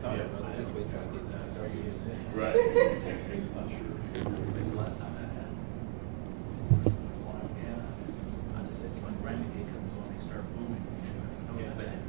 started, Yeah. but let's wait till I get to it. Right. Not sure. When's the last time that happened? Yeah. I just said, when Granny Day comes on, they start booming. That was bad.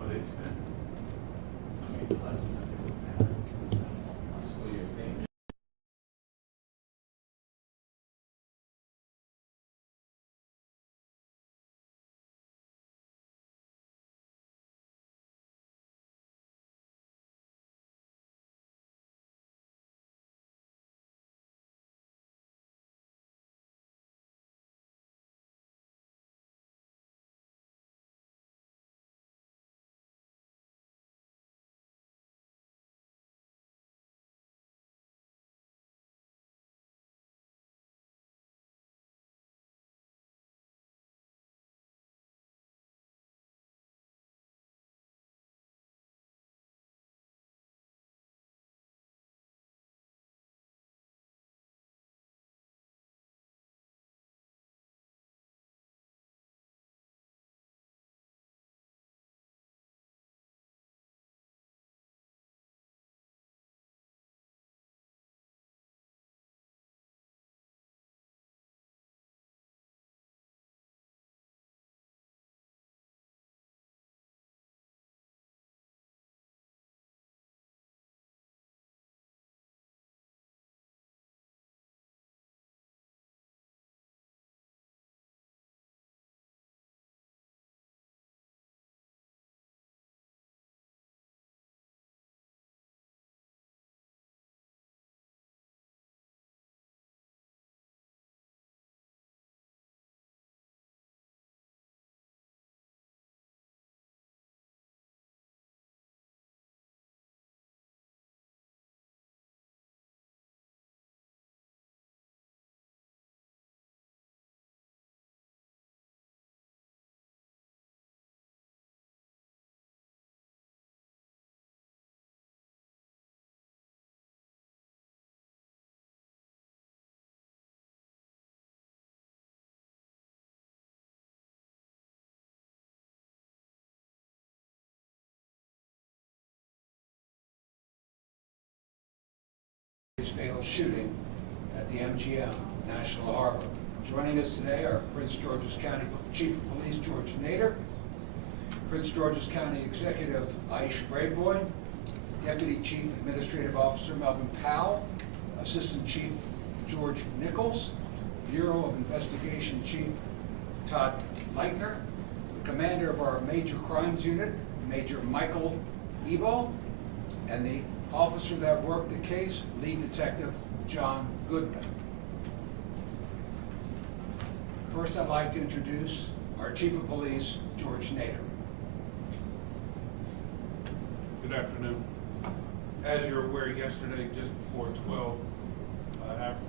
But it's been, I mean, less than it's been a long So you think? Fatal shooting at the MGM, National Harbor. Joining us today are Prince George's County Chief of Police George Nader, Prince George's County Executive Aisha Brayboy, Deputy Chief Administrative Officer Melvin Powell, Assistant Chief George Nichols, Bureau of Investigation Chief Todd Leitner, the Commander of our Major Crimes Unit, Major Michael Ebo, and the officer that worked the case, Lead Detective John Goodman. First, I'd like to introduce our Chief of Police, George Nader. Good afternoon. As you're aware, yesterday, just before 12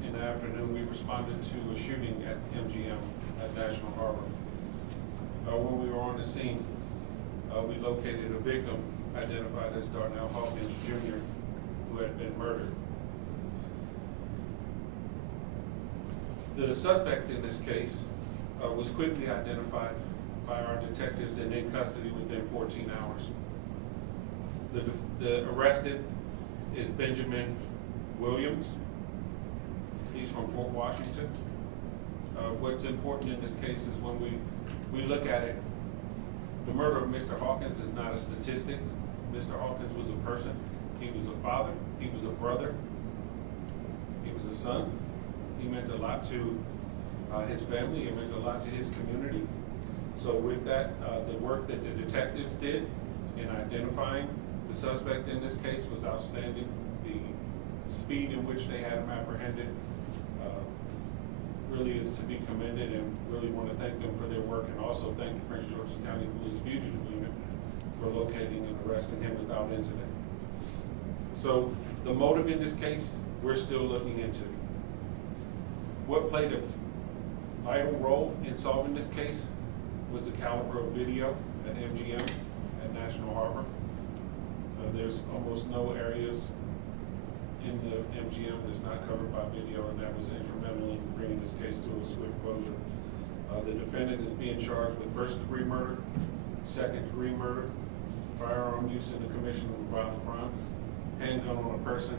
in the afternoon, we responded to a shooting at MGM at National Harbor. When we were on the scene, we located a victim identified as Darnell Hawkins Jr., who had been murdered. The suspect in this case was quickly identified by our detectives and in custody within 14 hours. The arrested is Benjamin Williams. He's from Fort Washington. What's important in this case is when we look at it, the murder of Mr. Hawkins is not a statistic. Mr. Hawkins was a person. He was a father. He was a brother. He was a son. He meant a lot to his family. It meant a lot to his community. So with that, the work that the detectives did in identifying the suspect in this case was outstanding. The speed in which they had him apprehended really is to be commended, and really want to thank them for their work, and also thank the Prince George's County Police Fugitive Unit for locating and arresting him without incident. So the motive in this case, we're still looking into. What played a vital role in solving this case was the caliber of video at MGM at National Harbor. There's almost no areas in the MGM that's not covered by video, and that was instrumental in bringing this case to a swift closure. The defendant is being charged with first-degree murder, second-degree murder, firearm use in the commission of a violent crime, handgun on a person,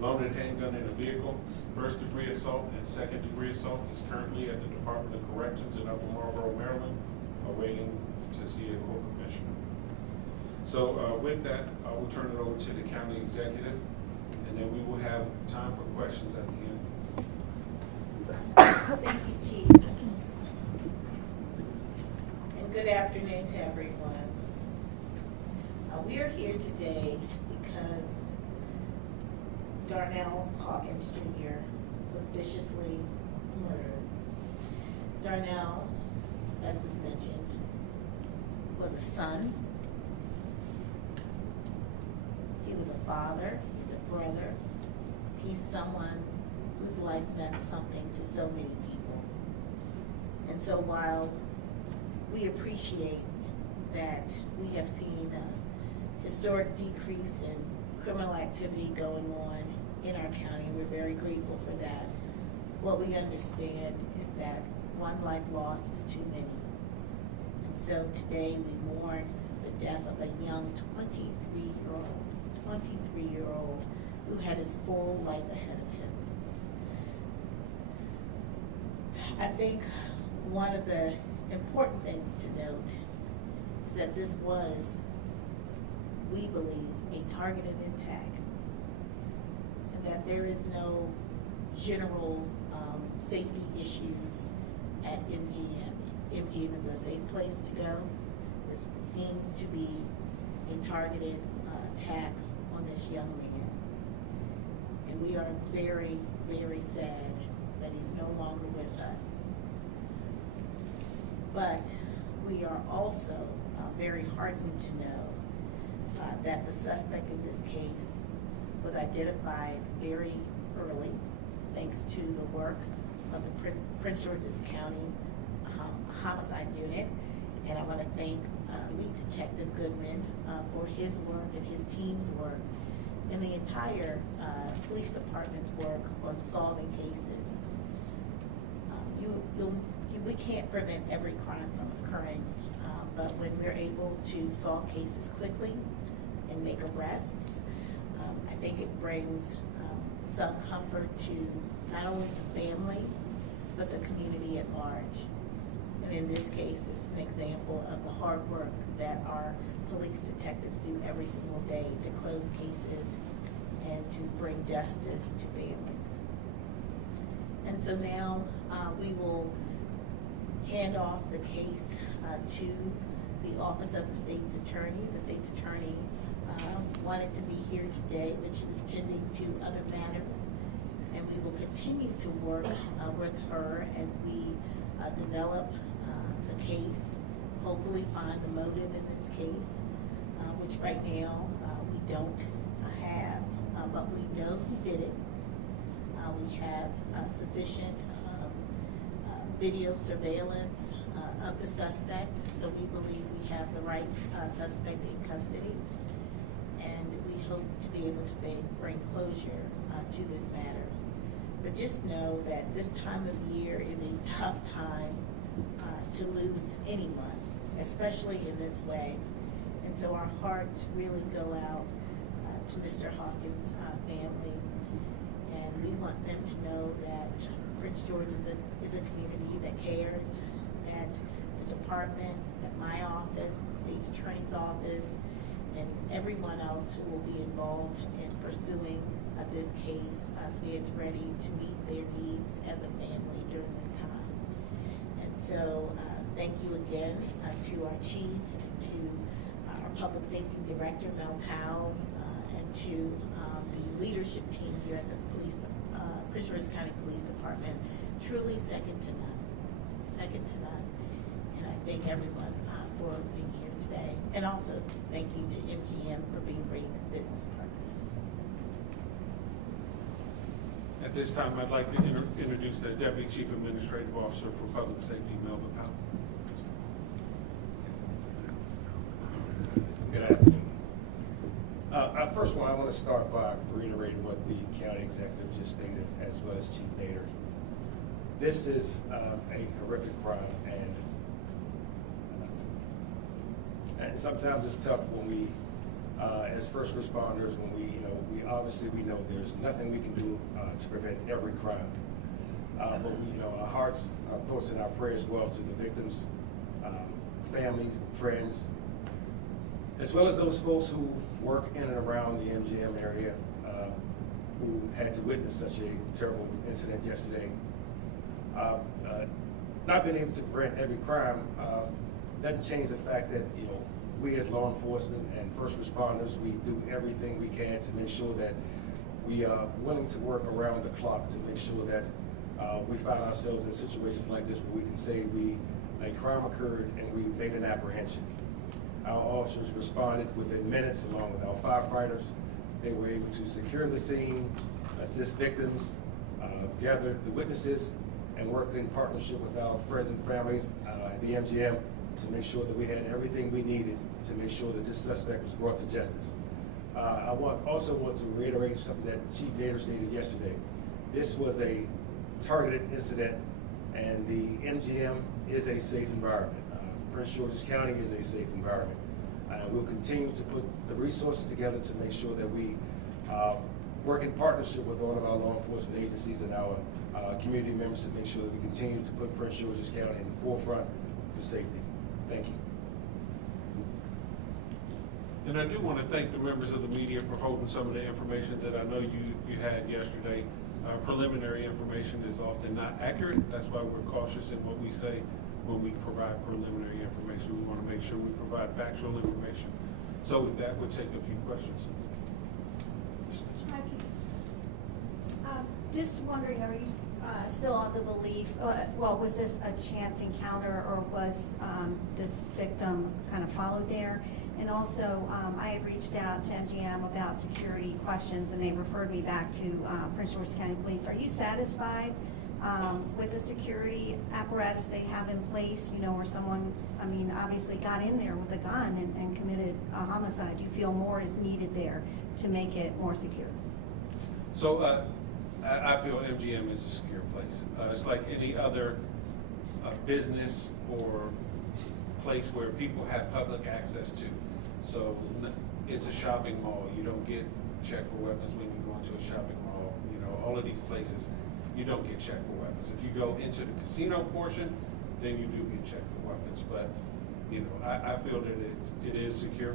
loaded handgun in a vehicle, first-degree assault and second-degree assault is currently at the Department of Corrections in Upper Marlboro, Maryland, awaiting to see a court commissioner. So with that, I will turn it over to the county executive, and then we will have time for questions at the end. Thank you, Chief. And good afternoon to everyone. We are here today because Darnell Hawkins Jr. was viciously murdered. Darnell, as was mentioned, was a son. He was a father. He's a brother. He's someone whose life meant something to so many people. And so while we appreciate that we have seen a historic decrease in criminal activity going on in our county, we're very grateful for that. What we understand is that one life lost is too many. And so today we mourn the death of a young 23-year-old who had his full life ahead of him. I think one of the important things to note is that this was, we believe, a targeted attack, and that there is no general safety issues at MGM. MGM is a safe place to go. This seemed to be a targeted attack on this young man. And we are very, very sad that he's no longer with us. But we are also very heartened to know that the suspect in this case was identified very early, thanks to the work of the Prince George's County Homicide Unit. And I want to thank Lead Detective Goodman for his work and his team's work, and the entire police department's work on solving cases. We can't prevent every crime from occurring, but when we're able to solve cases quickly and make arrests, I think it brings some comfort to not only the family, but the community at large. And in this case, it's an example of the hard work that our police detectives do every single day to close cases and to bring justice to families. And so now we will hand off the case to the Office of the State's Attorney. The State's Attorney wanted to be here today, but she was tending to other matters. And we will continue to work with her as we develop the case, hopefully find the motive in this case, which right now we don't have, but we know who did it. We have sufficient video surveillance of the suspect, so we believe we have the right suspect in custody, and we hope to be able to bring closure to this matter. But just know that this time of year is a tough time to lose anyone, especially in this way. And so our hearts really go out to Mr. Hawkins' family, and we want them to know that Prince George is a community that cares, that the department, that my office, the State's Attorney's Office, and everyone else who will be involved in pursuing this case stands ready to meet their needs as a family during this time. And so thank you again to our chief and to our public safety director, Mel Powell, and to the leadership team here at the Prince George's County Police Department. Truly second to none, second to none. And I thank everyone for being here today. And also thank you to MGM for being great business partners. At this time, I'd like to introduce the Deputy Chief Administrative Officer for Public Safety, Melvin Powell. Good afternoon. First of all, I want to start by reiterating what the county executive just stated, as well as Chief Nader. This is a horrific crime, and And sometimes it's tough when we, as first responders, when we obviously we know there's nothing we can do to prevent every crime. But we, our hearts, our thoughts, and our prayers go out to the victims, families, friends, as well as those folks who work in and around the MGM area, who had to witness such a terrible incident yesterday. Not being able to prevent every crime doesn't change the fact that we as law enforcement and first responders, we do everything we can to make sure that we are willing to work around the clock to make sure that we find ourselves in situations like this where we can say a crime occurred and we made an apprehension. Our officers responded within minutes along with our firefighters. They were able to secure the scene, assist victims, gather the witnesses, and work in partnership with our friends and families at the MGM to make sure that we had everything we needed to make sure that this suspect was brought to justice. I also want to reiterate something that Chief Nader stated yesterday. This was a targeted incident, and the MGM is a safe environment. Prince George's County is a safe environment. We'll continue to put the resources together to make sure that we work in partnership with all of our law enforcement agencies and our community members to make sure that we continue to put Prince George's County in the forefront for safety. Thank you. And I do want to thank the members of the media for holding some of the information that I know you had yesterday. Preliminary information is often not accurate. That's why we're cautious in what we say when we provide preliminary information. We want to make sure we provide factual information. So with that, we'll take a few questions. Hi, Chief. Just wondering, are you still on the belief, was this a chance encounter, or was this victim kind of followed there? And also, I had reached out to MGM about security questions, and they referred me back to Prince George's County Police. Are you satisfied with the security apparatus they have in place, where someone, obviously got in there with a gun and committed a homicide? Do you feel more is needed there to make it more secure? So I feel MGM is a secure place. It's like any other business or place where people have public access to. So it's a shopping mall. You don't get checked for weapons when you go into a shopping mall. All of these places, you don't get checked for weapons. If you go into the casino portion, then you do get checked for weapons. But I feel that it is secure,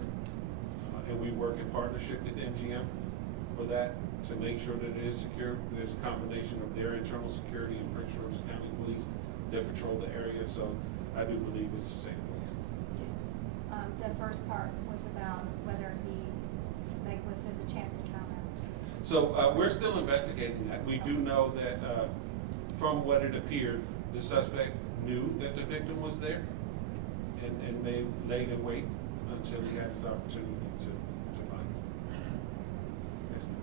and we work in partnership with MGM for that to make sure that it is secure. There's a combination of their internal security and Prince George's County Police that patrol the area. So I do believe it's a safe place. The first part was about whether was this a chance encounter? So we're still investigating that. We do know that from what it appeared, the suspect knew that the victim was there and they laid in wait until he had his opportunity to find him. Yes, ma'am.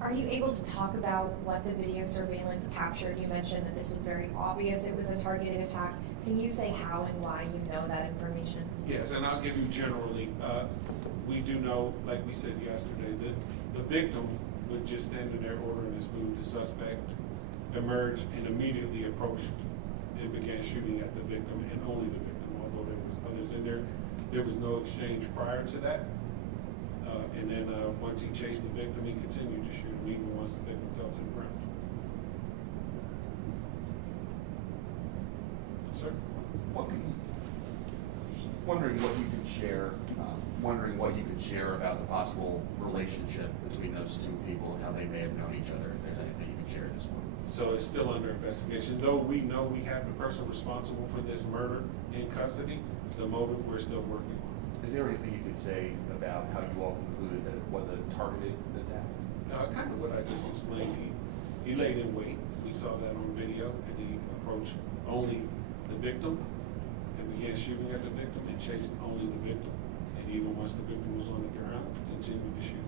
Are you able to talk about what the video surveillance captured? You mentioned that this was very obvious it was a targeted attack. Can you say how and why you know that information? Yes, and I'll give you generally. We do know, like we said yesterday, that the victim was just standing there ordering his food. The suspect emerged and immediately approached and began shooting at the victim, and only the victim, although there was others in there. There was no exchange prior to that. And then once he chased the victim, he continued to shoot him even once the victim fell to the ground. Sir? Wondering what you could share about the possible relationship between those two people and how they may have known each other, if there's anything you could share at this point. So it's still under investigation. Though we know we have the person responsible for this murder in custody, the motive we're still working on. Is there anything you could say about how you all concluded that it was a targeted attack? Kind of what I just explained. He laid in wait. We saw that on video, and he approached only the victim and began shooting at the victim and chased only the victim. And even once the victim was on the ground, continued to shoot.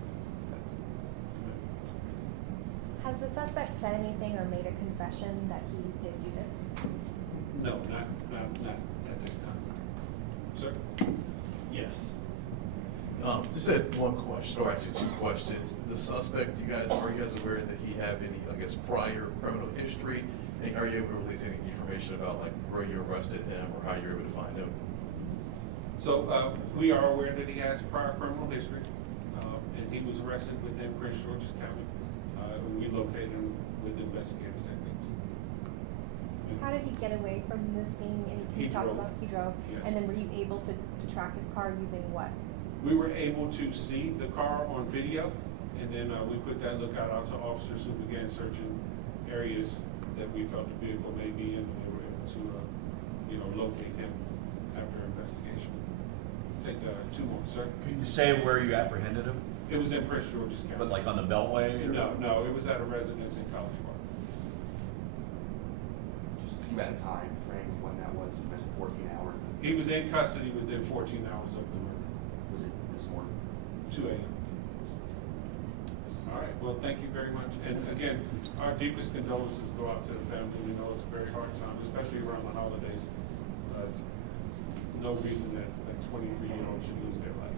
Has the suspect said anything or made a confession that he did do this? No, not at this time. Sir? Yes. Just had one question, or actually two questions. The suspect, are you guys aware that he have any, prior criminal history? And are you able to release any information about like where you arrested him or how you were able to find him? So, we are aware that he has prior criminal history, and he was arrested within Prince George's County. We located him with investigative techniques. How did he get away from the scene? And can He you talk drove. about, he drove? Yes. And then were you able to track his car using what? We were able to see the car on video, and then we put that lookout out to officers who began searching areas that we felt the vehicle may be in, and they were able to, locate him after investigation. Take 2 more, sir. Can you say where you apprehended him? It was in Prince George's County. But like on the Beltway? or- No, it was at a residence in College Park. Just you had a time frame when that was, you mentioned 14 hours. He was in custody within 14 hours of the murder, Was it this morning? 2 a.m. All right, well, thank you very much. And again, our deepest condolences go out to the family. We know it's a very hard time, especially around the holidays. It's no reason that a 23-year-old should lose their life.